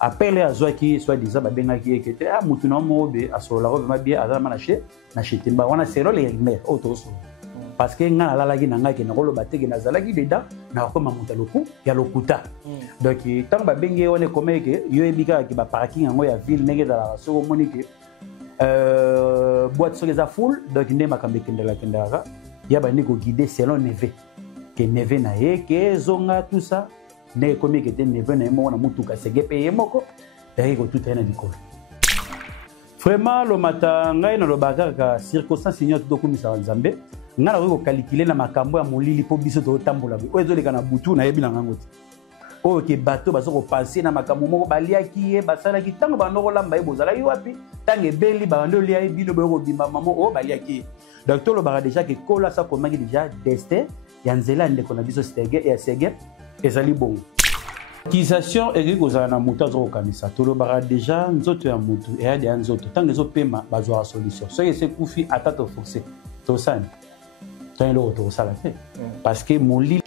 appelé à Zoaki, soit disant, qui était à Moutouna Mobe, à Sola, bien, à Zamanaché, Nachitimba, on a serré les mères, autos. Parce que nga la lagi nanga ki nakolo bateke na zalaki deda na koma mutaloku ya lokuta. Donc tant ba benge on est comme que yo ebika ki ba parking ngo ya ville nenge da so monique boîte sur les full donc ndé makambe kendela kendara ya ba ndiko guider selon neve que neve na ye que zonga tout ça ne comme que te neve na mo na mutuka segepe ye moko et ko tout ena dikolo. Vraiment le matin ngai na lo bakaka circonstance signot to komisa nzambe ngala ko calculer na makambo ya molili po biso to tambola o ezoleka na butu na yebi na ngangoti o ke bateau bazo ko passer na makambo moko baliaki ye basala ki tango bandoko lamba ye bozala yi wapi tange beli bando lia ye bino bo bimba mamo o baliaki docteur lo bara déjà que kola sa komaki déjà destin ya nzela ndeko na biso stege ya sege ezali bongo accusation eri kozala na moto azo kokanisa to lo bara déjà nzoto ya motu e ya de nzoto tange zo pema bazwa solution so yese kufi atata forcer to sani parce que mon lit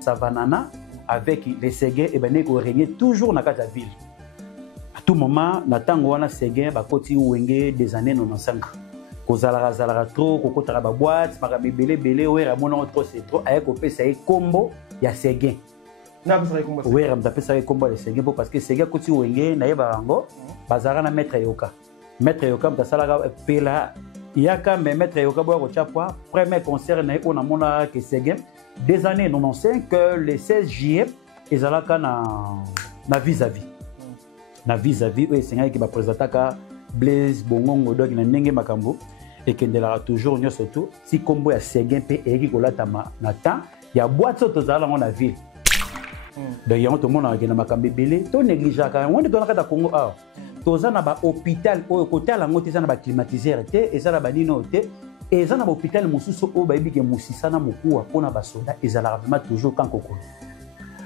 savanana avec les séguins et ben régner toujours dans la ville à tout moment natango wana séguin ba koti wenge des années 95 kozala zala trop kokota ba boîte ba belé belé wera mona trop c'est trop ay ko pesa e combo ya séguin na pesa combo wera mta pesa e combo ya séguin parce que séguin koti wenge na yeba rango bazara na maître yoka mta sala pela Yaka me maître yoka boya ko chapwa premier concert na on a mona que Séguin des années 95 que le 16 juillet ezalaka na vis-à-vis na vis-à-vis et Séguin qui va présenter ka Blaise Bongongo donc na ndenge makambo et kendela toujours nyo surtout si combo ya Séguin pe eki kolata na temps ya boîte so tozala na ville donc ya to mona ke na makambe belé to négligeaka ka on est dans la Congo ah tozana ba hôpital o côté la ngoti sana ba climatiseur te ezala ba nino te ezana ba hôpital mususu o ba ibike musisa na mokuwa pona ba soda ezala vraiment toujours quand kokolo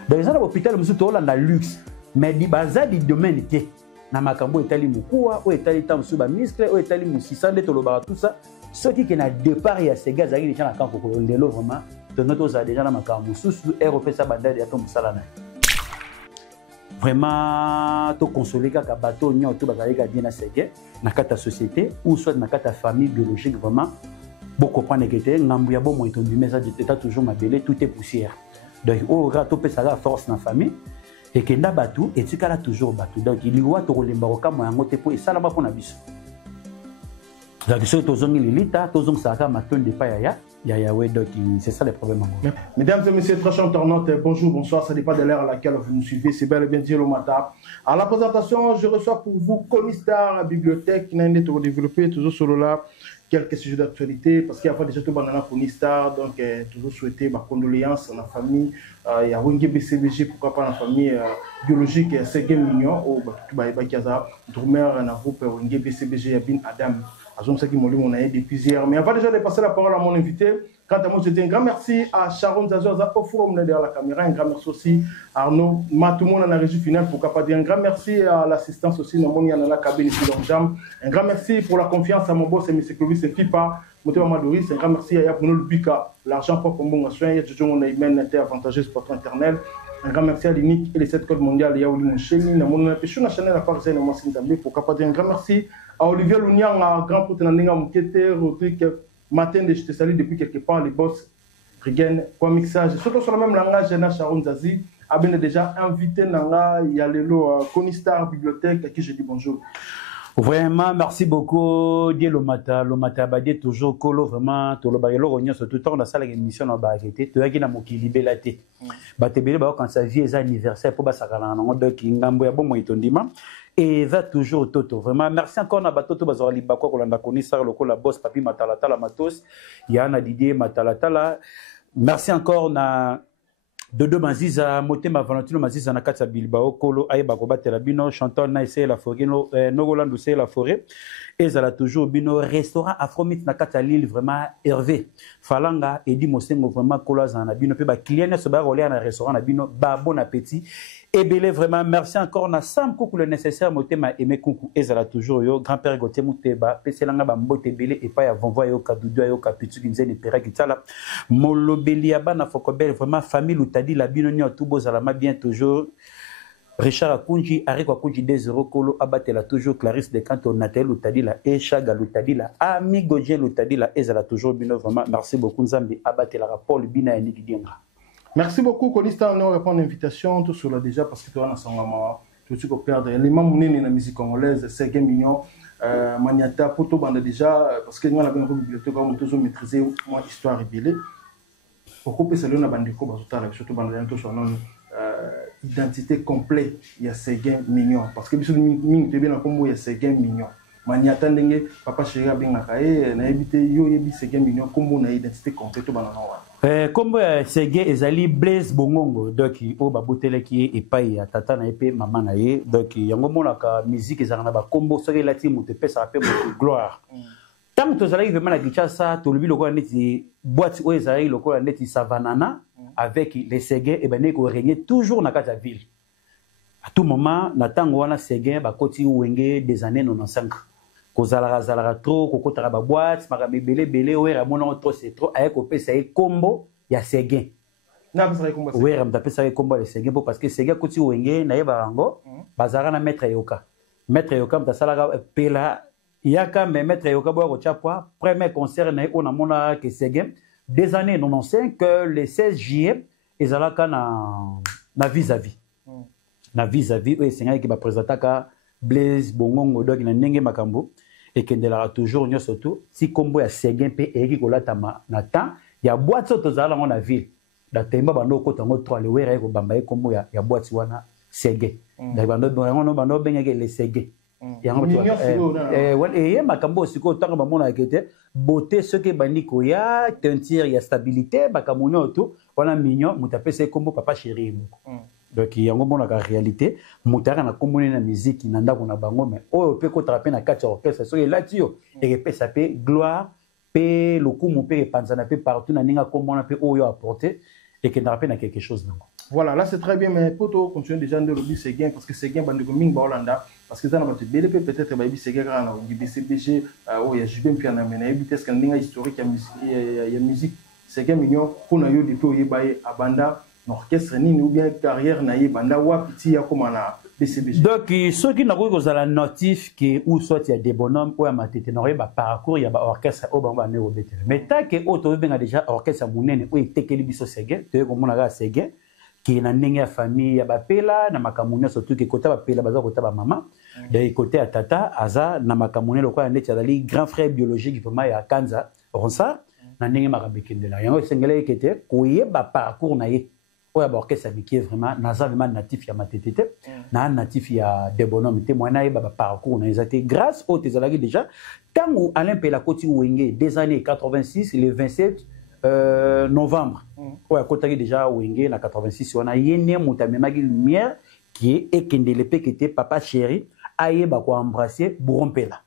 donc ezana ba hôpital mususu to la luxe mais di bazali domaine te na makambo etali mokuwa o etali tam su ba muscle o etali musisa de to lo ba tout ça ce qui na départ ya sega zaki déjà na quand kokolo ndelo vraiment to noto za déjà na makambo mususu européen banda ya to musala na vraiment to consoler kaka bateau nyo to bazalika bien na sege na kata société ou soit na kata famille biologique vraiment beaucoup comprendre que te ngambu ya bomo etondi message état toujours mabele tout est poussière donc au rato pesa la force na famille et que nda batu et tikala toujours batu donc il doit to kolemba ko kama yango te po esala ba pona biso donc ce to zongi lilita to zong saka matonde pa ya Yahweh, donc c'est ça le problème. Mesdames et messieurs, très chers internautes, bonjour, bonsoir, ça dépend de l'heure à laquelle vous nous suivez, c'est bel et bien Dieu le matin. À la présentation, je reçois pour vous Conistar Bibliothèque, qui n'a pas développé toujours sur là quelques sujets d'actualité, parce qu'il y a déjà tout banana Conistar, donc toujours souhaiter ma condoléance à la famille, il y a Wenge BCBG, pourquoi pas la famille biologique, c'est Game Mignon, ou Bakiaza, Drumer, na groupe Wenge BCBG, Yabin Adam. On a depuis hier. Mais avant déjà de passer la parole à mon invité, quant à moi, je dis un grand merci à Sharon Zazoza au forum derrière la caméra. Un grand merci aussi à Arnaud Matoumon dans la régie finale. Pourquoi pas dire un grand merci à l'assistance aussi dans la cabine. Un grand merci pour la confiance à mon boss, M. Clovis et Fipa. Un grand merci à Yapuno Lubika, l'argent propre pour mon soin. Il y a une email avantageuse pour internet. Un grand merci à l'INIC et les 7 codes mondiales. Il y a Oli Moucheni, la chaîne à part de moi, pourquoi pas dire un grand merci à Olivier Lounian, un grand potenandinga Moukete, Rodrigue Martin de je te salue depuis quelque part, les boss, Rigen, quoi mixage. Surtout sur le même langage, Jana Sharon Zazi, a bien déjà invité Nanga, il y a le Conistar Bibliothèque, à qui je dis bonjour. Vraiment, merci beaucoup. Dieu le matin, badé toujours colo vraiment. Tout le bagage, l'oignon sur tout le temps, on a ça l'émission dans bagage. Tu as qui n'a mon qui libélaté. Baté belé, quand sa vie est anniversaire pour basakala, on doit qui ngambo ya bon moi itondima. Et va toujours Toto. Vraiment, merci encore na batoto bazora libako ko landa Conistar loko la boss papi matalata la matos. Yana Didier matalata. Merci encore na Dodo Maziza, Motema Valentino Maziza na kati ya Bilbao, Kolo Aïba Kobatela Bino, Chantal Naïse la forêt, Nogolandou c'est la forêt, et ça toujours Bino, restaurant Afromit na kati ya Lille, vraiment Hervé, Falanga, Edi Mosengo, vraiment Kolo Zana Bino, pe ba client se ba rolé na restaurant na Bino, ba bon appétit, et belé vraiment, merci encore na Sam Koukou le nécessaire, Motema Aimé Koukou, et ça toujours yo, grand-père Gauthier Mouteba, Peselanga ba mbote belé, et pas ya Vonvoa yo, Kadoudou yo, Kapitu Ginzeni, Pera Kitala, Molobeliaba na Fokobel, vraiment famille ou dit la binoni à tout beau zalama bien toujours Richard Akunji, Ariko Akunji 2-0, Kolo Abatela toujours, Clarisse Decanto, Nathalie Loutadila, Echaga Loutadila, Ami Godien Loutadila, Ezala toujours, Bino, vraiment, merci beaucoup, Nzambi, Abatela, Paul Bina et Niki Dienga. Merci beaucoup, Colista, on répond à l'invitation, tout cela déjà, parce que tu as un sangama, tout ce qu'on perd, les membres de la musique congolaise, Serge Mignon, Maniata, Poto Banda déjà, parce que nous avons une bibliothèque, nous avons maîtrisé mon histoire rébellée. Pourquoi peut-ce que nous avons des cours, surtout dans les identité complète, il y a Serge Mignon, parce que nous avons bien comme il y a Serge Mignon. Maniata ndenge papa chéri bien akaye na éviter yo yebi Serge Mignon comme on a identité complète au banana. Comme Serge ezali Blaise Bongongo donc o babotele ki epai ya tata na epe maman na ye donc yango monaka musique ezana ba kombo soki lati mute pesa pe gloire. Tant que ezali vraiment na Kinshasa to lobi lokola neti boîte o ezali lokola neti Savanana avec les Serge et ben ko régner toujours na kata ville. À tout moment na tango wana Serge ba koti wenge des années 95. Kozala trop kokotaka ba boîte makambe belé wera mona trop c'est trop aye ko pesa e combo ya Serge na pesa e combo wera mta pesa e combo ya Serge parce que Serge koti wenge na yeba rango bazara na maître yoka mta sala pela yaka mais maître yoka bo ko chapwa premier concert na on a mona que Serge des années 95 que le 16 juillet ezalaka na vis-à-vis na vis-à-vis o esenga ki ba présentaka Blaise Bongongo donc na ndenge makambo et que ndela toujours nyo surtout si combo ya Serge pe eki kolatama na temps ya boîte soto zala na ville da temba bando ko tango 3 le wera ko bamba e combo ya boîte wana Serge da bando bengeke le Serge yango et makambo siko tango ba mona ekete beauté ce que bandiko ya teinture ya stabilité bakamonyo to wana mignon mutapese combo papa chéri donc yango mona ka réalité mutaka na komone na musique na ndako na bango mais oyo pe ko traper na kati orchestre so elatio et pesa pe gloire pe lokumu pe panzana pe partout na ninga komona pe oyo apporter et que na rappelle quelque chose nango. Voilà, là c'est très bien mais poto continue déjà de lobby Serge parce que Serge bandiko mingi ba Hollanda parce que ça na ba BDP peut-être ba Serge kana na BCBG o ya JB mpia na mena ebi test ninga historique ya musique Serge Mignon kuna yo depuis oyebaye abanda orchestre ni ou bien carrière na banda wapiti ya comme na BCBG. Donc ceux qui n'ont pas la notif que ou soit il y a des bonhommes ou à matete n'aurait pas parcours il y a ba orchestre au bamba ne au betel. Mais tant que auto benga déjà orchestre munene ou tekeli biso Serge te ko mona ga Serge qui na ndenge ya famille ya ba pela na makamunya surtout que kota ba pela baza kota ba maman de côté à tata aza na makamunya lokwa ndeti azali grand frère biologique vraiment ya Kanza Ronsa na ndenge makabekendela yango sengele kete ko yeba parcours na ye oya ba orchestre qui est vraiment vraiment natif ya matetete na natif ya des bonhommes te moi na ba parcours na ezate grâce au tezalaki déjà tango Alain Pela Koti Wenge des années 86 le 27 novembre oya kotaki déjà Wenge na 86 on a yene mutamemaki lumière qui est ekendele pe qui était papa chéri ayeba ko embrasser Bourrompela.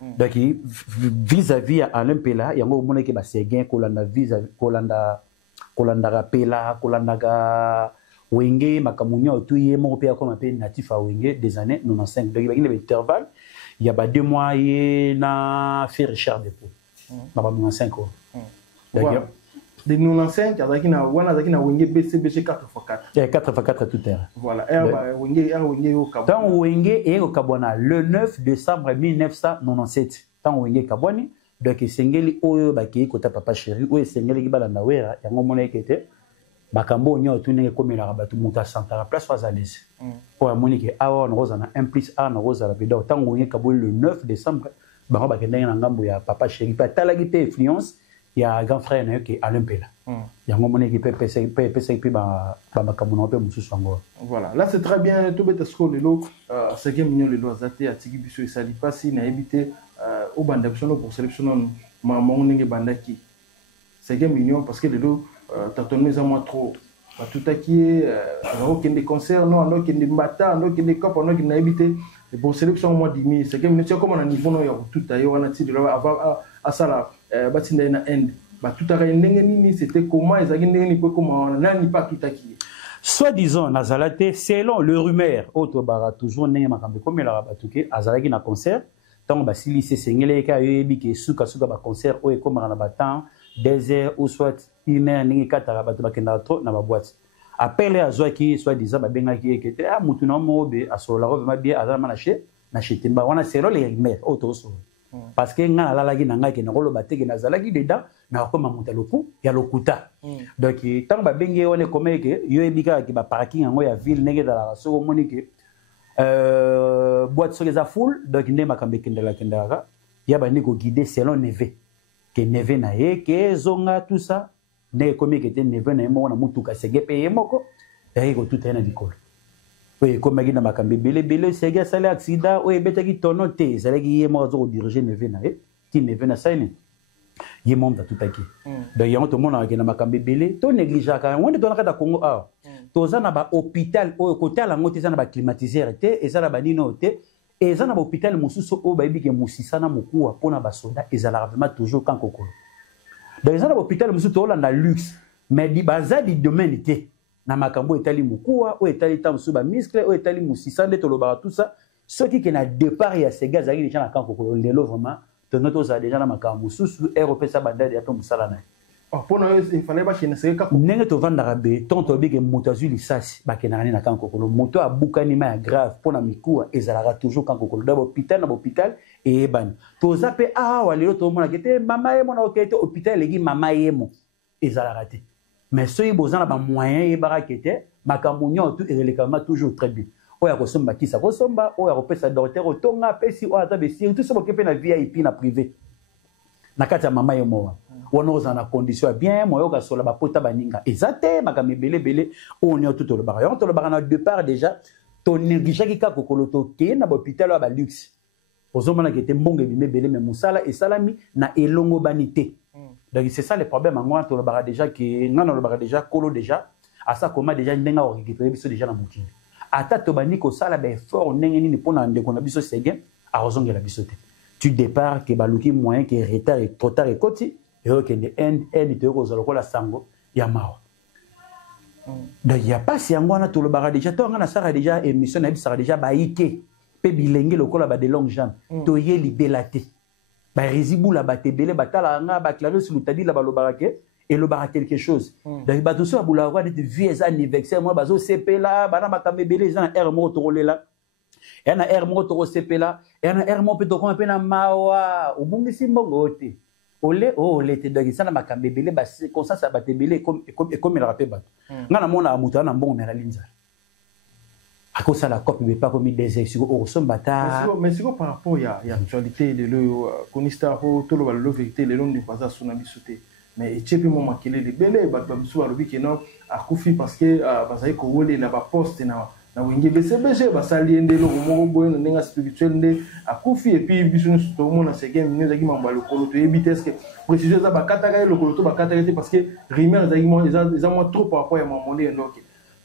Donc vis-à-vis à Alain Pela yango mona ke ba Serge kolanda vis-à-vis kolanda rapela kolanda Wenge makamunya otuye mo pe comme un natif à Wenge des années 95 donc il y a intervalle il y a 2 mois na fait Richard Depot na 95 ans d'accord de 95 azaki na wana azaki na Wenge BCBG 4x4 4x4 tout terrain voilà Wenge au Kabwana tant Wenge et au Kabwana le 9 décembre 1997 tant Wenge Kabwani donc sengeli oyo baki kota papa chéri oyo sengeli ki balanda wera yango mona ekete bakambo nyo tunenge komela batu muta santara place fazalise oyo moni ke awa na roza na 1+1 na roza la pedo tango Wenge Kabwani le 9 décembre bango bakendenge na ngambo ya papa chéri pa talaki pe influence ya grand frère na yo ke Alain Pela yango mona ki pe pe ba makambo na pe mususu ngo. Voilà, là c'est très bien tout beta sko lelo Serge Mignon lelo azate atiki biso esali pasi na ebité au banda pour sélectionner maman ndenge bandaki Serge Mignon parce que lelo tatonne za moi trop tout aki alors qu'il des concerts non alors qu'il des mbata alors qu'il des cop alors qu'il na ebité pour sélection moi dimi Serge Mignon c'est comme on a niveau no ya tout ayo wana ti de avant à ça batinda na end ba tout aka ndenge nini c'était comment ezaki ndenge ni peu comment nani pas tout aki soi-disant nazalate selon le rumeur auto bara toujours ndenge makambe comme la batuke azalaki na concert tant basili se sengele ka yebi ke suka ba concert o e comme na ba temps 2 heures ou soit 1 heure ndenge katara batu bakenda trop na ba boîte appelé à Zoaki, soit disant, Bengaki, qui était, ah, Moutouna Mobe, à Solaro, ma bien, à Zamanaché, Nachetimba, on a serré les rumeurs, autour. Parce que nga la lagi nanga ke ngolo bateke na zalagi dedans na ko mamuta loku ya lokuta donc tant ba benge on est comme que yo ebika ki ba parking ngo ya ville nenge da so monique boîte sur les full donc ne makambe kendela kendaka ya ba ni ko guider selon neve que neve na ye que zonga tout ça ne comme que te neve na mo na mutuka segepe ye moko ya ko tout na dikolo. Oui, comme je l'ai dit, Bélé, c'est un salaire accident, oui, mais tu as noté, c'est là qu'il y a un diriger Nevena, qui Nevena Saine. Il y a un monde tout à qui. Donc, il y a tout le monde qui a Bélé, tu négligeable. On est dans le Congo. Tu as un hôpital, au côté, tu as un climatiseur, et ça a un et ça a un hôpital, Moussou, au baby qui est Moussissana, Moukou, pour un soldat, et ça a toujours quand Coco. Donc, il y a un hôpital, Moussou, tu as un luxe, mais il y a des domaines. Na makambo etali mukua o etali tamsu ba muscle o etali musisande to lobara tout ça ceux qui na départ ya sega zali déjà na kanko ko lelo vraiment to noto za déjà na makambo susu européen sa bandade ya to musala na pour nous il fallait pas qu'il ne se ka nenge to vanda rabe tonto bige motazu lisasi ba kenani na kanko ko moto abukani ma grave pona mikua ezalaka toujours kanko ko d'abord hôpital et ban to zape wa lelo to mona kete mama ye mona okete hôpital legi mama ye mo ezalaka te. Mais ceux qui ont des moyens, ils sont toujours très bien. Il y a des gens qui sont là, il y a des docteurs qui sont là, il y a des gens qui sont là, VIP, na privé. Na kata mama yo moa. On a des conditions bien, moi yo sur la pota baninga. Ezate, makami belé, on est tout le bar. On le bar na départ déjà, ton négligé qui ka kokoloto ke na hôpital ba luxe. Ozomana qui était mbonge bimé belé mais musala et salami na elongo banité. Donc c'est ça le problème en moi, le bar déjà qui non le bar déjà colo déjà à ça comment déjà ndenga o récupérer biso déjà na mokili. Ata to baniko sala be fort ndenga ni pona ndeko na biso segen a rozongela biso te. Tu départ que baluki moyen que retard et trop tard et koti et que de end te ko zolo la sango ya mawa. Donc y a pas si ngwana to le bar déjà to ngana sara déjà émission na bisa déjà ba ike pe bilenge lokola ba de longue jambe to ye libélaté. Ba résibu la batebele batala nga ba clarer sur l'utadi la balobarake et le bar quelque chose. Donc ba tout ça boula roi de vieux anniversaire moi bazo CP là bana makambe belé za R mo to là. Et na R mo to CP là et na R mo pe to ko pe na mawa ubungi simbongo te. Ole te donc ça na makambe belé ba conscience batebele comme il rappelle bat. Nga na mona amuta na mbongo na linza. À cause de la COP, il ne pas commis des excuses au Sombata. Mais c'est quoi par rapport à l'actualité de l'Onistaro, tout le vérité, le long du bazar sur Nabissoté. Mais il y a des moments qui les belles, Babsou a le week end à Koufi parce que Bazaï Kowole n'a pas posté na Wingi BCBG, Basali Ndelo, Mobo, Nenga spirituel, à Koufi et puis Bisson tout le monde a ses games, nous avons le coloto et vitesse que préciser ça, Bakataka le coloto, Bakataka parce que Rimer, ils ont trop par rapport à mon monnaie.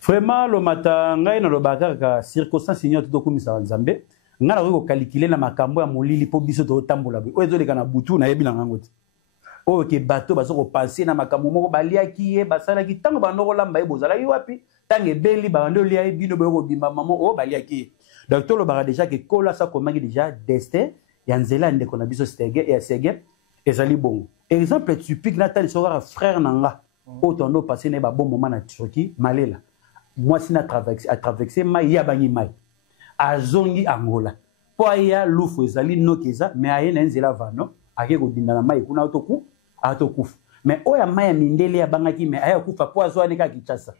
Vraiment le matin ngai na lobaka ka circonstance nyoti to kumisa nzambe ngala ko calculer na makambo ya molili po biso to tambola bo ezo leka na butu na yebi na ngangoti o ke bato baso ko passer na makambo moko balia ki ye basala ki tango banoko lamba e bozala yi wapi tange beli ba ndo lia bino bo bimba mamo o balia ki donc to lobaka déjà que kola sa komangi déjà destin ya nzela ndeko na biso stege ya sege ezali bongo exemple typique na tali sora frère nanga o tondo passer na ba bon moment na Turquie malela. Moi, si à traverser, ma yabangi mai. Azongi Angola. Pour y a l'oufou ezali no keza, mais aye nenzela vano, ake ko dindana mai kuna autoku, autokuf. Mais oya mai mindele ya bangaki, mais aye kufa po azo aneka kichasa.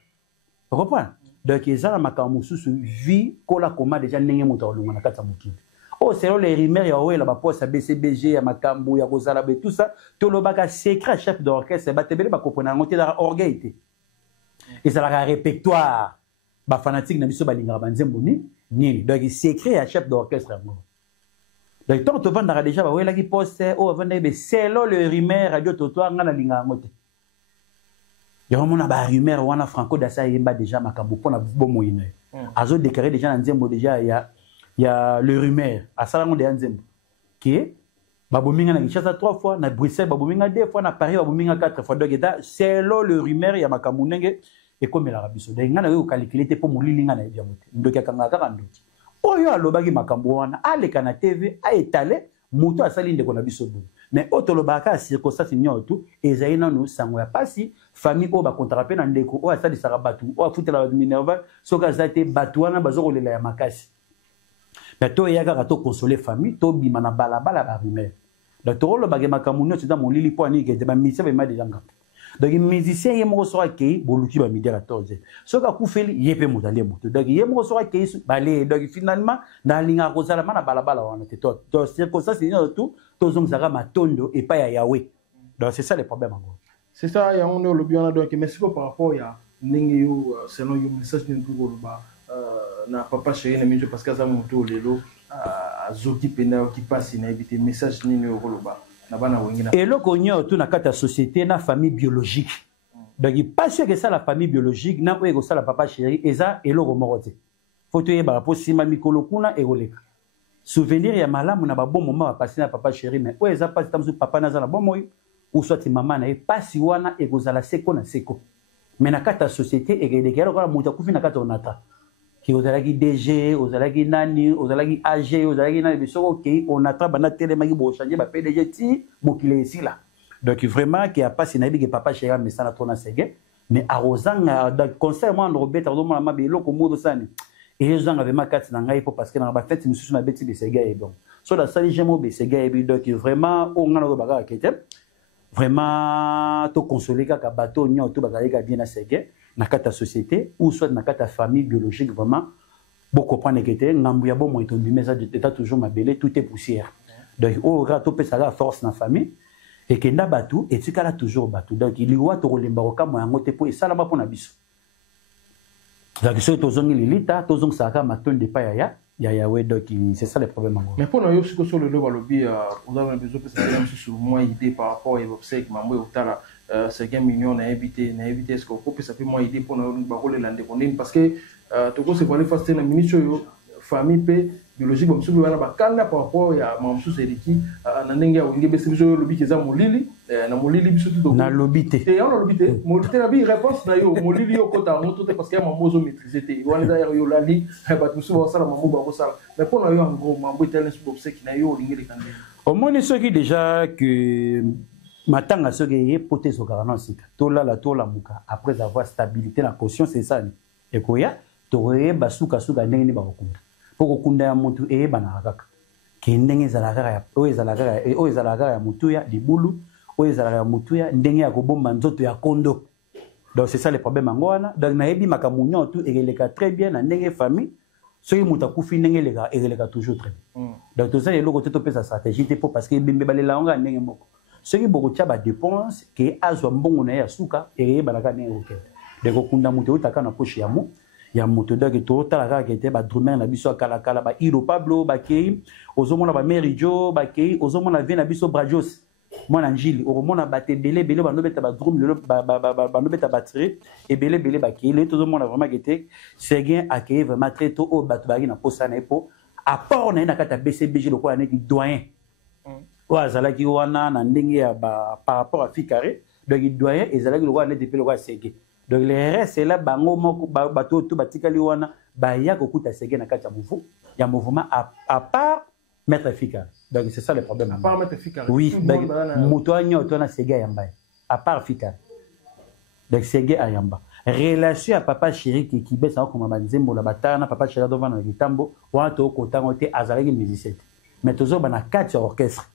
Vous comprenez? Donc ezala makambo susu vie kola koma déjà ndenge moto olunga na kata mokili. Oh, selon les rumeurs ya oye la ba poste BCBG ya makambo ya kozala be tout ça, to lobaka secret chef d'orchestre batebele ba kopona ngote da orgueil. Et ça la répertoire ba fanatique na biso balinga banzembo nini donc c'est écrit à chef d'orchestre donc tant to vanda déjà ba wela ki poste o vanda be selon le rumeur radio totoa ngana linga ngote ya mona ba rumeur wana Franco Dassa yemba déjà makambo pona bomo ine azo déclarer déjà na nzembo déjà ya le rumeur asala de nzembo qui babominga na Kinshasa 3 fois na Bruxelles babominga 2 fois na Paris babominga 4 fois donc selon le rumeur ya makambo ndenge et comme la rabiso de ngana yo calculer te po molili ngana ebia mote ndoki akanga kaka ndoki oyo alobaki makambo wana aleka na TV a étalé moto asali ndeko na biso bo mais otolobaka circonstance nyoto ezali nanu sango ya pasi famille o ba contrapé na ndeko o asali sara batu o afutela Minerva soka zate batu wana bazoko lela ya makasi mais to yaka to consoler famille to bima na balabala ba rumeur donc to lo bagema kamunyo c'est dans mon lili po ani ke de ba misa ba ma déjà ngap donc musicien yemo so akei boluki ba midi 14 soka kufeli yepe mutale moto donc yemo so akei balé donc finalement na linga kozala mana balabala wana te to circonstance ni tout to zongzaka matondo et pas ya Yahweh donc c'est ça le problème encore. C'est ça, il y a un lobby, donc merci beaucoup par rapport à Ningu, selon le message de Ngouba, na papa chéri, na minjo parce que ça monte au lelo, à Zoki Pena qui passe, il a évité message Ningu au Goloba. Et le cognon, tout na kata société, na famille biologique. Donc il passe que ça la famille biologique, na ou ça la papa chéri, et ça et le remorote. Faut te yeba pour si mami kolokuna et roleka. Souvenir ya malamu na ba bon moment à passer na papa chéri, mais ou ça passe tam papa na za na bon moyo. Ou soit maman na pasi wana ekozala seko na seko mais na kata société ekedekela kwa muta kufi na kata onata ki ozalaki DG ozalaki nani ozalaki AG ozalaki na biso OK onata bana telema ki bo changer ba PDG ti mokile esila donc vraiment qui a passé na bi que papa chéri mais ça na tona sege mais arozanga donc conseil moi Robert ardo mama belo ko modo sani et zanga avec ma kati na ngai parce que na ba fête mususu na beti be sege et bon so da sali jemo be sege et donc vraiment on ngana ko baka kete vraiment to consoler kaka bateau nyo to bazalika bien na sege na kata société ou soit na kata famille biologique vraiment beaucoup comprendre que te ngambu ya bon mo to bimeza de état toujours mabele tout est poussière donc au rato pesa la force na famille et que nda bateau et tikala toujours bateau donc il doit to lemba ko kamo yango te po esala ba pona biso donc so to zongi lilita to zong saka maton de pa ya Yahweh donc c'est ça le problème encore. Mais pour nous aussi que sur le lobby on a besoin de faire sur moins idée par rapport au obsèque mambo utala c'est 1 million na éviter est-ce qu'on peut ça peut moins idée pour nous ba rôle l'indépendance parce que to ko se parler face na ministre famille pe biologique comme soubi wana bakanda par rapport ya mamsu seriki na ndenge ya ngebe biso lobby keza molili na molili biso tout na lobby te et on lobby te molite na bi réponse na yo molili yo kota moto te parce que mambo zo maîtriser te wana da yo la li ba tout ça sala mambo ba ko sala mais pour na yo en gros mambo italien sur obsèque na yo lingeli kande au moins ce qui déjà que matanga ce qui est poté so garana sika to la muka après avoir stabilité la conscience c'est ça et koya to reba suka ndenge ni ba kokunda poko kunda ya mutu bana kaka ke ndenge zalaka ya ezalaka ya mutu ya libulu o ezalaka ya mutu ya ndenge ya kobomba nzoto ya kondo donc c'est ça le problème ngwana donc na yebi makamunyo tout eleka très bien na ndenge famille soki muta kufi ndenge eleka toujours très bien donc tout ça le côté to pesa stratégie te po parce que bimbe balela nga ndenge moko soki boko tia ba dépense ke azwa mbongo na ya suka balaka ndenge okende donc kunda mutu utaka na poche ya mu ya moto donc to talaka kete ba drumer na biso kala ba Ilo Pablo ba kei ozomona ba Merijo ba kei ozomona vient na biso Brajos mona njili ozomona ba tebele bele ba nobeta ba drum le ba nobeta batterie et bele ba kei le ozomona vraiment kete Seguin akei vraiment très tôt au bato ba na posa na epo à part na kata BCBG le quoi na ki doyen wa zalaki wana na ndenge ya par rapport à Fikare donc doyen ezalaki le quoi na depuis le quoi Seguin. Donc les restes là bango moko bato tout batikali wana ba ya kokuta sege na kati ya mouvement à part mettre efficace. Donc c'est ça le problème. À part mettre efficace. Oui, donc moto nyoto na sege yamba. À part efficace. Donc sege ayamba. Relation à papa chéri qui baisse comme banzembo la batana papa chéri devant na gitambo wa to kotango te azalaki musicien. Mais toujours bana kati orchestre.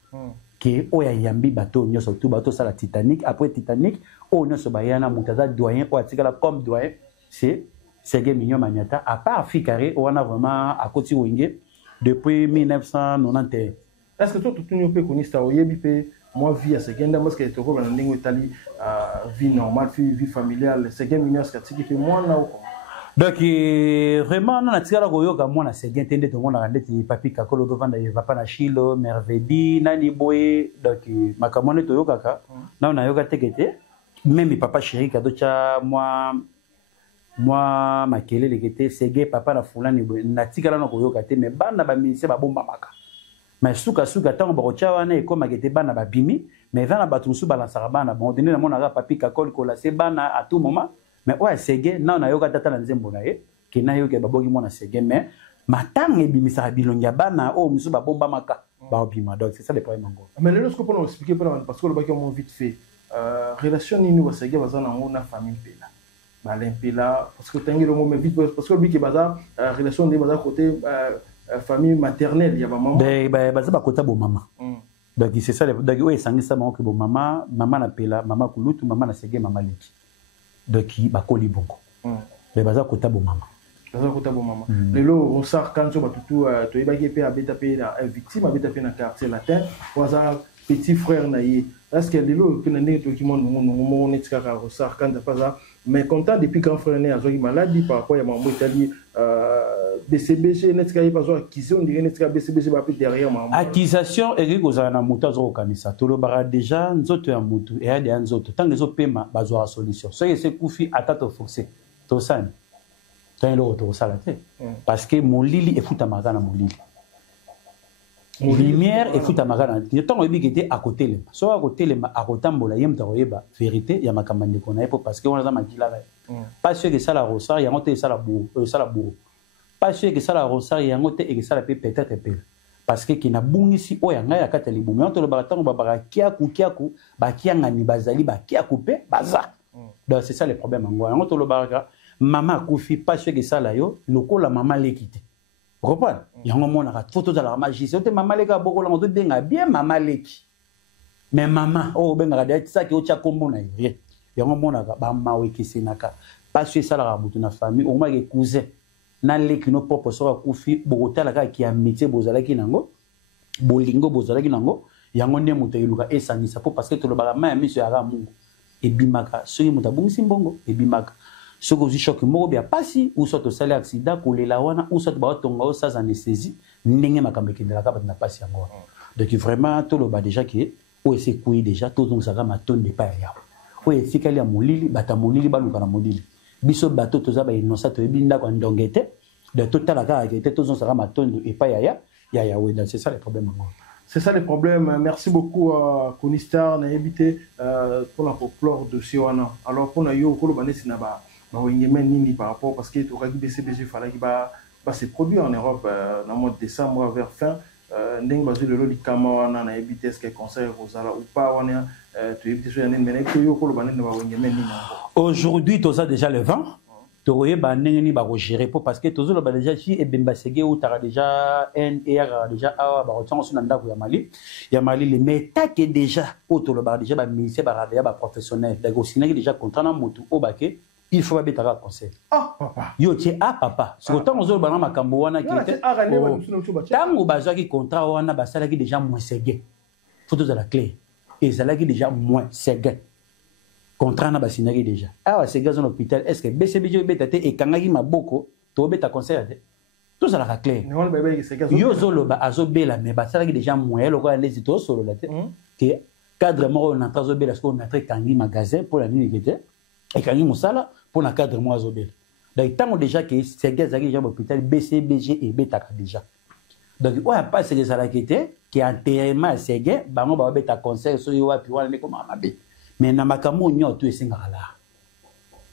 Qui oya yambi bateau nyoso tout bateau ça la Titanic après Titanic o nyoso bayana mutaza doyen o atikala comme doyen c'est Seguin Mignon Maniata à part Fikare on a vraiment à côté wenge depuis 1991. Est-ce que toi tout nous peut connaître ça oyebi pe moi vie à Seguin parce que to ko na ndingo Italie vie normale vie familiale Seguin Mignon ce que tu moi na donc vraiment na tikala koyoka mwana Seguin tende to mona ndeti papi kakolo dovanda va pas na Chilo mervedi nani boye donc makamone to yokaka na yoka tekete même papa chéri kado cha moi makele lekete Seguin papa na fulani boye na tikala na koyoka te mais bana ba ministère ba bomba maka mais suka tango ba kocha wana e koma kete bana ba bimi mais vana batu su balansaka bana bon donner na mona papi kakolo kola se bana à tout moment. Mais ouais, Seguin, non, on a eu tata na nzembo na ye, qui na eu ke babogi mona Seguin, mais matang e bimisa bilongia bana, oh, musu ba bomba maka, ba obima, donc c'est ça le problème encore. Mais le ce qu'on peut expliquer parce que le bac est vite fait. relation nini basege baza nango na famille pela balimpela parce que tangi le moment vite parce que lui qui baza relation de baza côté famille maternelle ya ba maman baza ba côté bo maman donc c'est ça donc oui sangisa mama que bo maman na pela maman kulutu maman na sege maman leki donc ba koli bongo mais baza côté bo maman baza côté bo maman lelo on sort quand so batutu to ibaki pe abeta pe na victime abeta pe na quartier latin baza petit frère naïe est-ce que lelo que nande to ki mon netika ka ressort quand pas ça mais content depuis quand frère né a zoki maladie par rapport à maman Italie BCBG netika pas zo accusation de netika BCBG ba pe derrière maman accusation et que za na muta zo kanisa to lo bara déjà nzoto ya mutu et ya de nzoto tant les opema bazo solution so yese kufi atata forcer to ça tant le retour ça la tête parce que molili e futa magana molili lumière et futa magana tant oyebi kete à côté le so à côté le à kotambola yem ta oyeba vérité ya makamande kona epo parce que on a makila pas sûr que ça la rosar ya ngote ça la bourreau pas sûr que ça la rosar ya ngote et que ça la peut-être pele parce que kina bungisi oya ngaya kata libumu on to le baratango babara kiaku ba kiangani bazali ba kiaku pe baza donc c'est ça le problème ngwa on to le baraka maman kufi pas sûr que ça la yo lokola maman l'équité comprendre yango mona ka photo de la magie c'est maman leka boko la ngoto benga bien maman leki mais maman oh benga da ça ki o tia kombo na ye yango mona ka ba mawe kisinaka pas sûr ça la butu na famille au moins que cousin na leki no popo so ka kufi bokotala ka ki amitié bozala ki nango bolingo bozala ki nango yango ne muto iluka esangisa po parce que to lo ba ma miso ya ga mungu ebimaka soki muta bungisi mbongo ebimaka ce que vous choque moko bien passi ou soit au salaire accident kolela wana ou soit ba tonga sans anesthésie ndenge makambe kendela ka na passi yango donc vraiment tout le bas déjà qui ou essayer couiller déjà tout donc ça va matonde pas ya ou essayer kali ya molili bata molili baluka na molili biso bato to za ba innocent to ebinda kwa ndongete de total la ka était tout donc ça va matonde et pas ya oui c'est ça le problème. C'est ça le problème. Merci beaucoup à Konistar na évité pour la folklore de Siwana. Alors pour na yo ko lo banesi na ba nini par rapport parce que le BCBG fallait qu'il va se produire en Europe dans le mois de décembre vers fin ndeng bazu le loli kama wana na éviter est-ce que conseil rosala ou pas wana tu éviter so yanen menek yo ko lo banene ba nini aujourd'hui tout ça déjà le vent toye ba ndenge ba gérer parce que tozo lo ba déjà chi e bemba sege ou tara déjà NR déjà awa ba rotango so na ndako ya Mali le meta que déjà auto lo ba déjà ba ministère ba radio ba professionnel d'accord sinaki déjà contrat na motu o baké il faut pas être conseil. Ah papa. Yo tie ah papa. Parce que tant on zolo bana makambo wana qui était. Tant on bazwa qui contrat wana basala qui déjà moins ségué. Photos de la clé. Et ça là qui déjà moins ségué. Contrat na basinaki déjà. Ah wa ségué dans l'hôpital. Est-ce que BCBJ betate et kangaki maboko to beta conseil. Tout ça la clé. Yo zolo ba azobela mais basala qui déjà moins le quoi les ito solo la tête. Que cadre mort on entra zobela parce qu'on a très kangi magasin pour la nuit qui était. Et kangi musala pour le cadre moi zobel donc tant déjà que c'est gars qui à l'hôpital BCBG et beta déjà donc ouais pas c'est ça là qui était qui enterrement c'est gars bango ba beta conseil so yo wapi wana comme mabe mais na makamo nyo tout esenga là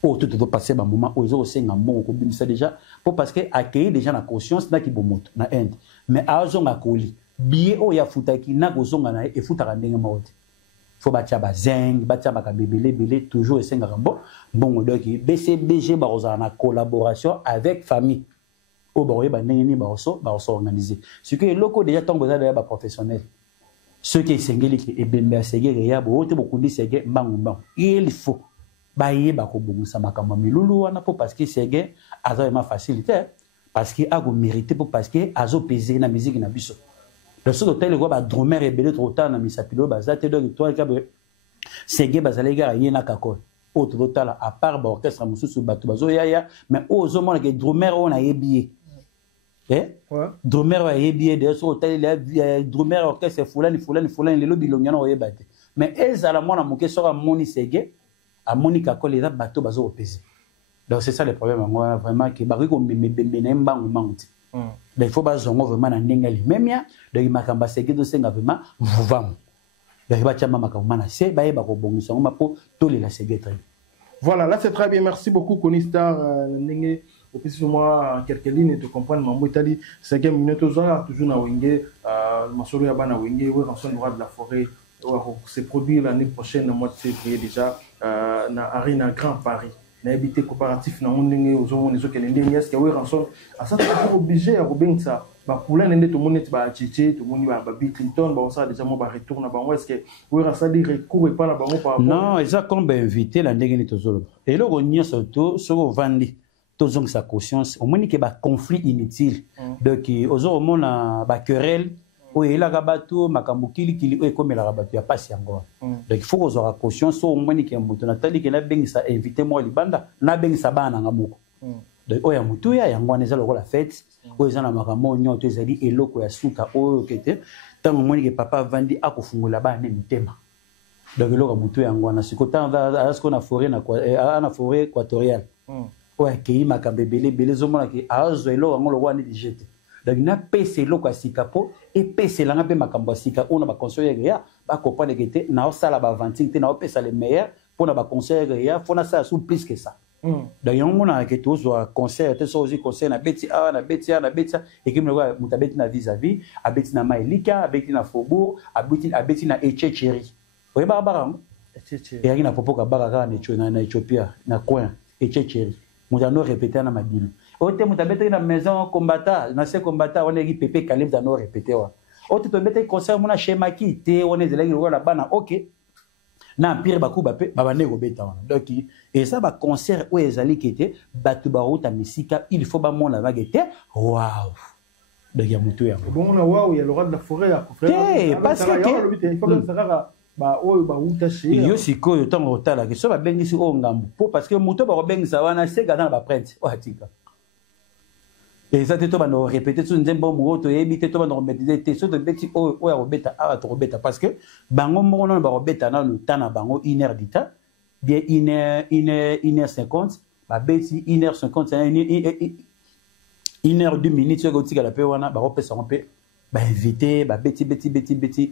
oh tout doit passer un moment où ils senga mo ko bimisa déjà pour parce que accueillir déjà na conscience na ki bomoto na end mais azonga koli billet o ya futaki na kozonga na e futaka ndenge mawoti faut batia bazeng batia bakabebele belé toujours esenga rambo bon donc BCBG ba na collaboration avec famille au boye ba ndenge ni ba organiser ce que loko déjà tant besoin de ba professionnel ceux qui sengeli ki ebembe segere ya bo te bokundi sege mbangu il faut ba yeba ko bongisa makambo milulu wana po parce que sege aza ma facilité parce que a go mériter pour parce que azo peser na musique na biso le seul hôtel quoi ba drummer et belé trop tard na misapilo bazate donc toi kabe sege bazalega yena kakol autre total à part ba orchestre mususu batu bazo yaya mais ozo mona que drummer on a yebié drummer a yebié de so hôtel le drummer orchestre fulani le lobby longana o yebate mais ezala mona moke sora moni sege a moni kakol eza bato bazo opéser donc c'est ça le problème vraiment que ba ko mbembe na mbangu manguti il faut pas zongo vraiment na ndenge limemia donc makamba sege do senga vraiment mvuvamu donc ba chama makambo na se ba yeba ko bongisa ngoma po tole la sege très. Voilà, là c'est très bien, merci beaucoup Konistar ndenge au plus moi quelques lignes de comprendre mambo Italie c'est game minute toujours na wenge masolo ya bana wenge we rançon droit de la forêt se produire l'année prochaine, au mois de février déjà, dans Arena Grand Paris. Na habité coopératif na ondenge ozomo nezo kelende est-ce que oui rançon à ça c'est obligé à robin ça ba poula nende to monet ba chiché to moni ba Bill Clinton ba ça déjà mo ba retour na bango est-ce que oui rançon di recours et pas na bango par non ils a comme invité la ndenge ni tozolo et le ronyo surtout sur vandi tozong sa conscience au moins que ba conflit inutile donc ozo mona ba querelle oui la rabato makambo kili o comme la rabato ya passe yango donc il faut qu'on soit conscience au moins que mutu na tali que na bengi sa invité moi libanda na bengi sa bana ngamoko donc oya mutu ya yango neza lokola fête o ezana makambo nyoto ezali eloko ya suka o kete tango moi que papa vandi akofungula bana mitema donc eloko mutu yango na sikota à ce qu'on a forêt na forêt équatoriale oya kei makambe belé zomona ke azo eloko ngo lokwa ni dijete donc na pese loko asika po et pese langa pe makambo asika ona ba conseiller ya ba comprendre que te na osala ba vantine te na opesa le meilleur pour na ba conseiller ya faut na ça sous plus que ça donc yon mona que tous soit conseil te so aussi conseil na beti et que me mutabeti na vis-à-vis abeti na mailika abeti na faubourg abeti na echecheri oye ba et ari na popoka baraka na Ethiopia na coin echecheri mutano répéter na madini ote mutabete na maison combattant na se combattant on est pépé calibre dans nos répéter wa ote to bete concert mona schéma qui té on est zelenge la bana OK na pire baku bape babane go beta donc et ça ba concert où ezali kete batu ba ruta misika il faut ba mona va gete waouh donc ya mutu ya bon na waouh il y a le roi de la forêt à frère parce que il faut que ça ba oyo ba uta chez yo siko yo tango otala ke so ba bengisi o ngambu po parce que mutu ba bengisa wana se gana ba prêtre o atika. Et ça, tu vas nous répéter sur une bonne mot, tu évites, tu vas nous remettre des questions de bêtises, ou à robeta, à robeta, parce que, bango, mon nom, robeta, dans le temps, bango, 1h d'ita, bien 1h50, bah, bêtis, 1h50, 1h 2 minutes, tu vas la paix, bah, repère ça, bah, invité, bah, bêtis,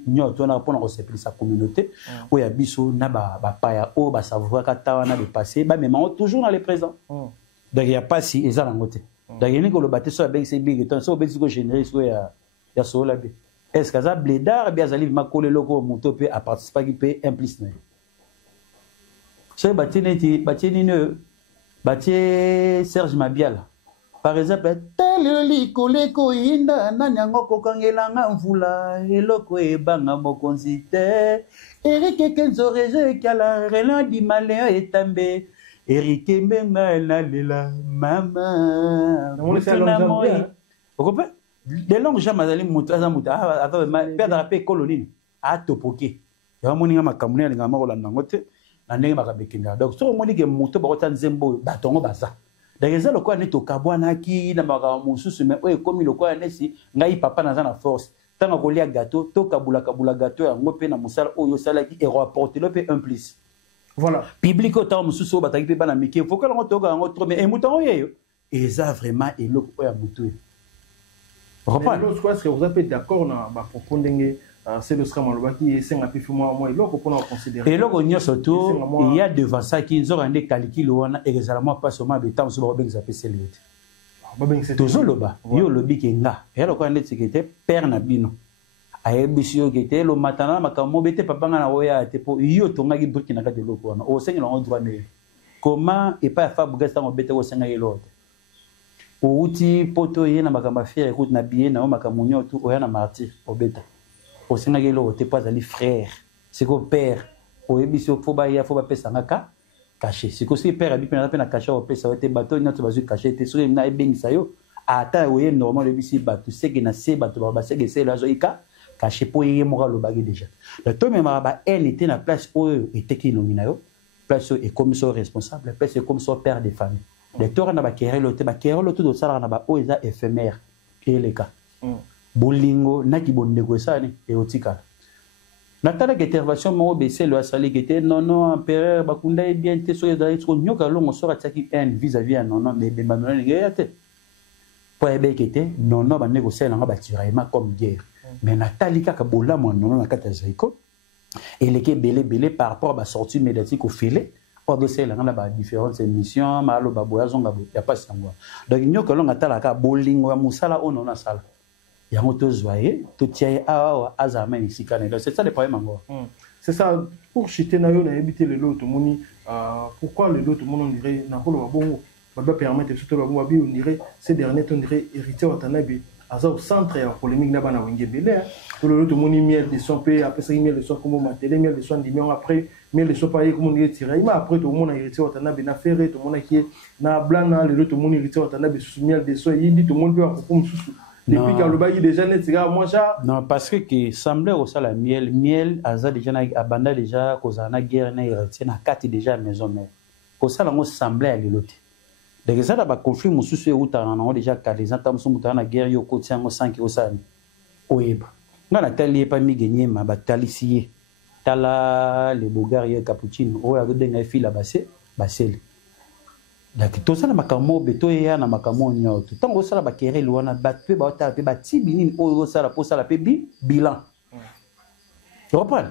nous, tu vas pour recevoir sa communauté, où il y a biso, na, bah, paya, oh, bah, savoir, kata, on a dépassé, bah, mais toujours dans les présents. Donc, il n'y a pas si, et ça, l'angoté. Donc, il y a une bâtisse sur la bête, c'est big, et so bête, généré, so ya so la bête. Est-ce que ça, blédard, bien, ça livre ma colle loco, mon topé, à participer, qui paye implicite. Ce bâti Serge Mabiala. Par exemple, tel liko leko inda, nanyango kokangela ngamvula, eloko ebanga mokonzite, Eric Kenzo reje, kala, relan di malin etambe. Eric Mbenga nalela mama mutuna moi okope de longue jamais azali mutu azamuta avec perdre la paix colonie a topoke ya moninga makamuni alinga makolanda ngote na ndenge makabekinga donc so moni ke mutu bakota nzembo batongo baza donc eza lokwa ne tokabwana ki na makambo mususu mais oyo komi lokwa nesi ngai papa naza na force tanga kolia gâteau to kabula gâteau yango pe na musala oyo salaki et rapporter le pe un plus. Voilà. Public autant mususu bataki pe bana miki faut que l'on toka en autre mais mouton yeyo et ça vraiment et l'autre ya moutou. Reprendre. L'autre est-ce que vous êtes d'accord na ba propos ndenge c'est le scram lobaki et c'est un peu moi et l'autre pour nous considérer. Et l'autre on surtout il y a devant ça qui nous ont des calculs wana et réellement pas seulement de temps sur ba ça PC l'autre. Ba ben c'est toujours loba yo lobi kenga et l'autre on est sécurité père na bino. Aebisio gete lo matana makambo bete papa nga na oya te po yo tonga ki burkina ka de loko na o sengi na droit ne comment et pas fa bugasta ngo bete o senga yelo o uti poto ye na makambo fier écoute na bien na makambo nyoto o ya na martyr o beta o senga yelo te pas ali frère c'est ko père o ebisio fo ba pesa ngaka caché c'est ko si père abi pe na caché o pesa o te bato nyoto bazu caché te so na ebengisa yo ata o ye normal ebisi bato sege na se bato ba sege se la zo ika caché pour y mourir le bagage déjà. Le temps même elle était na place où était qui nominayo, place est comme son responsable, place est comme son père de famille. Le temps na ba kerelo tout de ça na ba oza éphémère et les cas. Bolingo na ki bondeko ça ni et otika. Na tala intervention mo bese le asali gete non empereur bakunda bien te so ezali ko nyoka longo so rataki en vis-à-vis non mais bemano ngeyate. Pour ebekete non ba négocier na ba tiraillement comme guerre. Mais Nathalie Kakabola, mon nom, na Katazaiko, et les belé par rapport à la sortie médiatique au filet, or de celle là, différentes émissions, malo baboya zonga, il n'y a pas ça. Donc, nous que l'on a talaka, bolingo, moussala, on a sala. yango tozwaye totiaye awa azama esika na c'est ça le problème encore. C'est ça pour chiter na yo na éviter le lot moni pourquoi le lot on dirait na polo babongo ba permettre surtout babongo bi on dirait ces derniers on dirait héritier watanabe aza au centre ya polémique na bana wenge belé pour le lot moni miel de son pays après ça miel de son comme matélé miel de son dimion après miel de son pays comme on dirait tirer mais après tout le monde héritier watanabe na ferré tout le monde qui na blana le lot moni héritier watanabe sous miel de son il dit tout le monde peut comme sous depuis quand le bail déjà net moi ça non parce que semblait au ça la miel aza déjà na abanda déjà cause na guerre na héritier na kati déjà maison mère au ça lango semblait à l'autre donc ça da ba conflit mususu euta na déjà kaliza tam so mutana na guerre yo kotiango 5 osani oyeba ngana tali pa mi gagner ma batalisier tala le bulgarie cappuccino o ya de nga fila basel donc tout ça na makamo beto ya na makamo nyoto tango ça la bakere luana batwe ba ta pe batibini o ça la posa la pe bilan tu comprends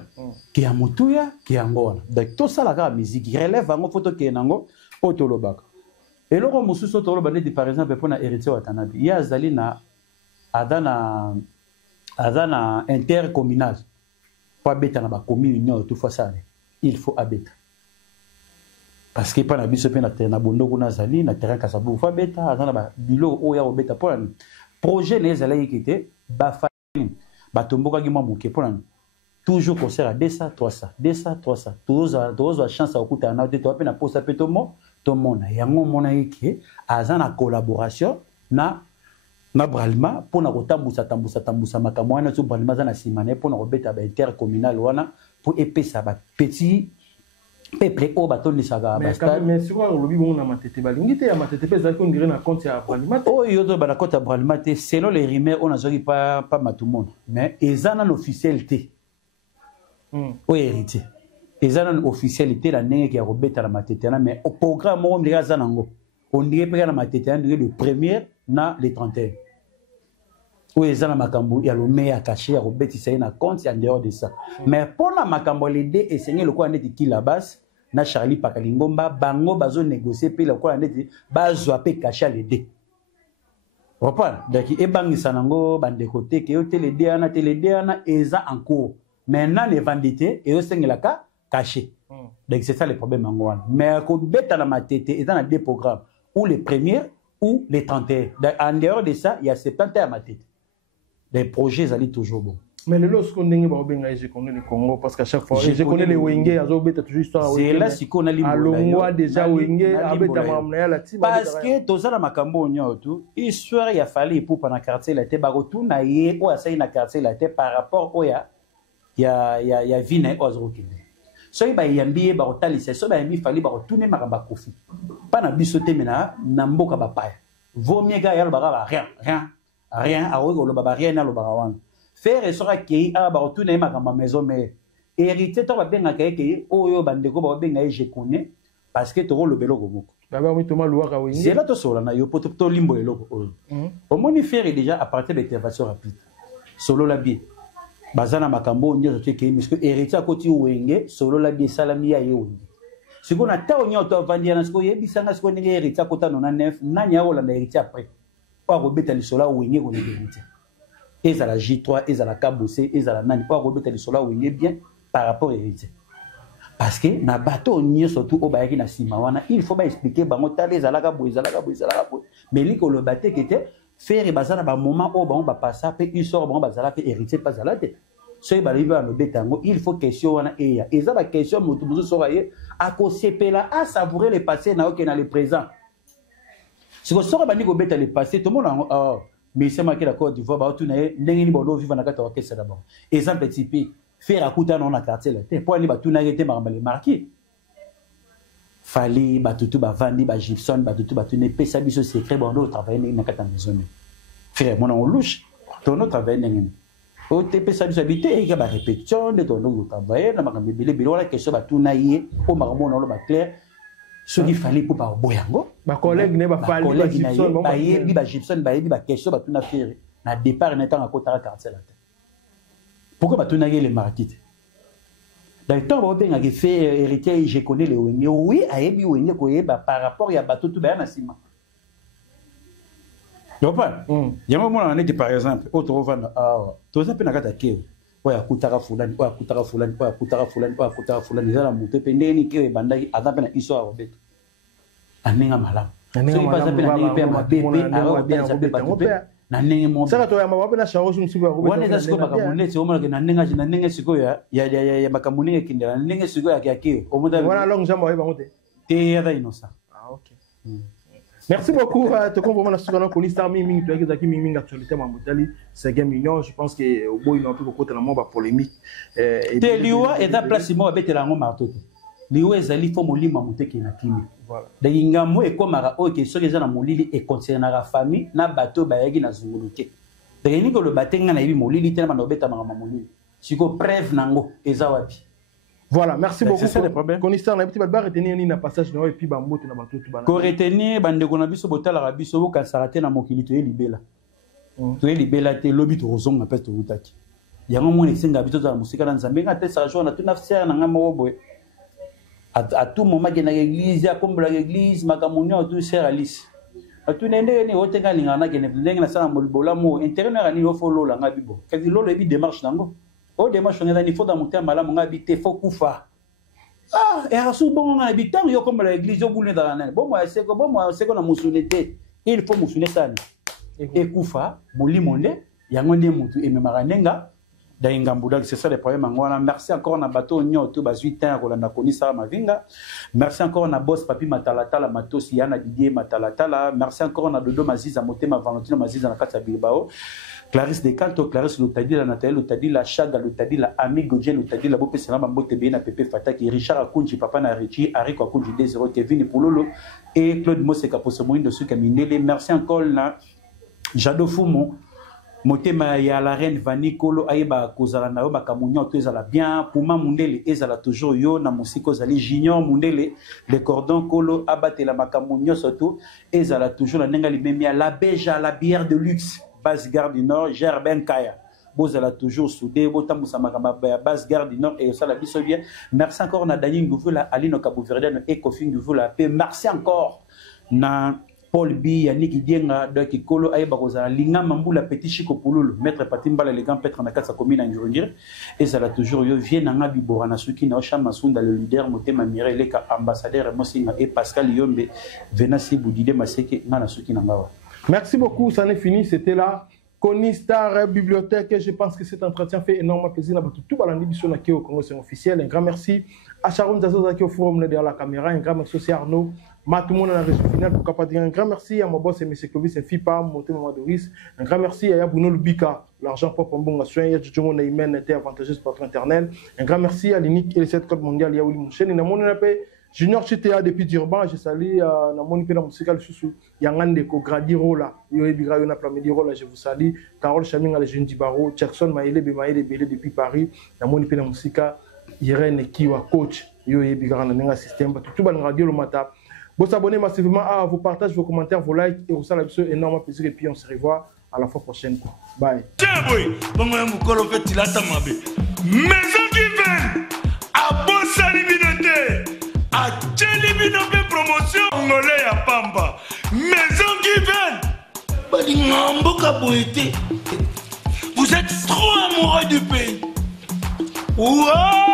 qui a mutuya qui a ngona donc tout ça la musique relève ngo photo ke nango otolobaka et loko mususu toloba ne par exemple pour na héritier watanabe ya azali na adana intercommunal pour abeta na ba commune nyoto tout ça il faut abeta parce que pas na biso pe na bondo kuna zali na terrain kasabu fa beta azana ba bilo o ya obeta pour projet les allait quitter ba famille ba tomboka gi mamuke pour toujours concert à 200 300 toujours chance à okuta na te to pe na posa pe to mona yango mona yiki azana collaboration na bralima pour na kotambusa makamwana to bralima za na simane pour na obeta ba intercommunal wana pour epesa ba petit peuple au bateau ni saga basta mais si on lobi bon na matete balingite ya matete pesa qu'on dirait na compte ya bralima oh yo do ba compte ya bralima te selon les rumeurs on a zori pas matumono mais ezana l'officialité o héritier ezana l'officialité la nenge ki ya robeta la matete na mais au programme on dirait zanango on dirait pas la matete na le premier na le 31 ou ezana makambo ya lo meya caché ya robeti ça na compte en dehors de ça mais pour la makambo les deux enseigner le quoi net qui la base na Charlie Pakalingomba bango bazo négocier pe le quoi net bazo pe caché les deux reprendre donc e bangisa nango bande côté que télé déana eza en cours maintenant les vendités et osengela ka caché donc c'est ça le problème en mais ko beta la matete ezana deux programmes ou les premiers ou les 31 en dehors de ça il y a 70 à matete. Les projets allaient toujours bon. Mais le lot, ce qu'on dit, je connais le Congo parce qu'à chaque fois, je connais les Wenge, ils ont toujours histoire. C'est là si qu'on a l'immobilier. Déjà Wenge, parce que tout ça dans ma cambo tout, histoire il a fallu pour pendant quartier la tête barotou na yé ou asa na quartier la tête par rapport au ya vine ozrokinde. So il yambi barotali c'est so yambi fallu barotourner maramba kofi. Pas na bisoté mena na mboka bapaya. Vaut mieux gars yalo bara rien à oyo lo baba rien na lo barawana faire sera ki a ba retourner ma maison mais hérité to ba benga ke oyo bandeko ba benga je connais parce que to lo belo gomoko baba mi to ma lo ka wingi c'est là to sola na yo poto to limbo eloko au moni faire déjà à partir d'intervention rapide solo la bien bazana makambo ndio to ke parce que hérité akoti wenge solo la bien salami ya yo siko na ta onyo to vandia na siko yebisanga siko ndenge hérité akota 99 nanya ola na hérité après pas rebeta le sola wenge ko hérité ezala J3 ezala kabose ezala nani pas rebeta le sola wenge bien par rapport hérité parce que na bateau nyo surtout au bayaki na sima wana il faut ba expliquer bango tali ezala ka bo mais liko le bateau qui était faire bazana ba moment au bango ba passa pe il sort bango bazala pe hérité pas zala te so ba liba no betango il faut question wana eya ezala question mutu muzu soraye a ko sepela à savourer le passé na ok na le présent. Si vous savez que le passé, tout le monde a mais c'est marqué la Côte d'Ivoire, bah tout n'est ni bon vivre dans la carte c'est d'abord. Exemple typique, faire à couper dans la quartier là. Pour aller bah tout n'a été marqué. Fallait bah tout vendre bah Gibson bah tout n'est pas ça biso secret bon d'autres travailler dans la carte maison. Frère mon on louche, ton autre travail n'engin. Au TP ça biso habiter et bah répétition de ton autre travail dans ma bébé la question bah tout n'a yé au marmon dans le bah clair. Ce qu'il fallait pour pas boyango ma collègue ne va pas aller Gibson ba yebi ba Gibson ba yebi ba question ba tuna faire na départ n'étant à côté à quartier là pourquoi ba tuna les market dans le temps ba benga qui fait héritier je connais les wenge oui a yebi wenge ko yeba par rapport ya bato tout ba na sima pas. Yango mona na par exemple, autre vendre to ça pe na kata ke. Oya kutaka fulani, oya kutaka fulani, oya kutaka fulani, oya kutaka fulani za la moto pendeni ke bandaki azapa na iso a beto. Aninga malamu. So il passe pe na ngi pe ma bébé a bien ça pe ba na ndenge mo saka to ya mababe na shawo sumsiku ya ko wana za siko makamune ti omala ke na ndenge siko ya makamune kindela na ndenge siko ya ke omuta wana long jambo ba ngote te ya da inosa. OK. Merci beaucoup. Te comprends na sukana ko lista mimi to yaki zaki mimi actualité mambotali c'est game mignon. Je pense que au boy non plus côté na mo ba polémique te liwa et da place mo betela ngo marto liwa ezali fo molima moteki na kimi. Voilà. D'ailleurs, moi et comme à que ceux qui sont dans mon lit et concernant la famille, na bateau bayagi na zunguluke. D'ailleurs, que le bateau n'a eu mon lit tellement d'obéta ma maman lit. Si ko preuve nango ezawapi. Voilà, merci beaucoup. C'est ça le problème. Connaisseur na petit ba retenir ni na passage na et puis ba mbote na bateau tout bana. Ko retenir bande ko na biso botala ka biso bo kasarate na mokili to libela. To libela te lobi to rozonga pe to utaki. Yango mo nesenga biso za musika na nzambe ngate sa jour na tout na frère na ngama boy. À tout moment qu'il y a l'église, comme l'église, ma communion, tout sert à l'is. À tout le monde, il y a des gens qui ont molbola intérieur ni ofolo la ngabibo. Kasi lolo ebi démarche nango. O démarche on est il faut dans mon terme malamu ngabité faut kufa. Ah, et rasu bon habitant yo comme l'église yo boule dans la bon moi c'est que na musulete. Il faut musulete ça. Et kufa, moli monde, yango ndi mutu et memaranenga. C'est ça le problème. Merci encore à bateau Nyoto, Bazuitin, Rolanda Konisa Mavinga. Merci encore à boss Papi Matalatala, Matos Yana Didier Matalatala. Merci encore à Dodo Maziza, Motema Valentino Maziza, Nakata Bilbao. Clarisse Descanto, Clarisse Lotadi, la Nathalie Lotadi, la Chaga Lotadi, la Ami Godje Lotadi, la Bopé Sénat, Mambote Béna, Pepe Fataki, Richard Akunji, Papa Narichi, Harry Akunji, Désero, Kevin Poulolo et Claude Moseka pour ce moyen de ce Kaminele. Merci encore à Jado Fumo. Motema ya la reine Vani Kolo ayeba kozala na yo bakamunyo to ezala bien Puma Mundele ezala toujours yo na musiko zali Junior Mundele le cordon Kolo abatela makamunyo surtout ezala toujours na nenga limemia la beja la bière de luxe base gare du Nord Gerben Kaya bozala toujours soudé botambusa makamba ya base gare du Nord et ça la biso bien. Merci encore na Daniel Ngouvula Alino Kabouverden et Kofi Ngouvula pe merci encore na Paul B, Yannick Dienga, Doki Kolo, Aïba Rosa, Linga Mamboula, Petit Chico Pouloulou, Maître Patimbala, les grands Petre Nakasa commune à Njurondir, et ça l'a toujours eu, vient en Abibora, Nasuki, Naosha Masunda, le leader, Motema Mireille, Leka, ambassadeur, Mosinga, et Pascal Yombe, Venasi Boudide Maseke, Nasuki Nangawa. Merci beaucoup, ça n'est fini, c'était là. Konistar Bibliothèque, je pense que cet entretien fait énormément plaisir. Tout le monde sur au Congo, c'est officiel. Un grand merci à Sharon Zazoza qui est au forum derrière la caméra. Un grand merci aussi à Arnaud. Tout le monde a reçu final pour capable un grand merci à mon boss M. Clovis et FIPA, Moté Madoris. Un grand merci à Yabouno Lubika, l'argent propre en bon soin. Yadjomo Neymen était avantageuse pour interne. Un grand merci à l'INIC et le 7 code mondial Yaouli Mouchen. Et mon Junior Chitea depuis Durban, je salue na moni pena musical susu yangande ko gradiro la yo ebiga yo na plamediro la je vous salue Carole Chaminga le jeune Dibaro Jackson Maïle Bemaïle Belé depuis Paris na moni pena musica Irene Kiwa coach yo ebiga na nenga système tout ban radio le matin. Vous abonnez massivement à vos partages, vos commentaires, vos likes et vous salue énormément plaisir et puis on se revoit à la fois prochaine. Bye. Maison qui vient à Bossa Libinoté. A Tchelibinope promotion Ngolé à Pamba. Maison qui vient. Badingamboka Boété. Vous êtes trop amoureux du pays. Wow!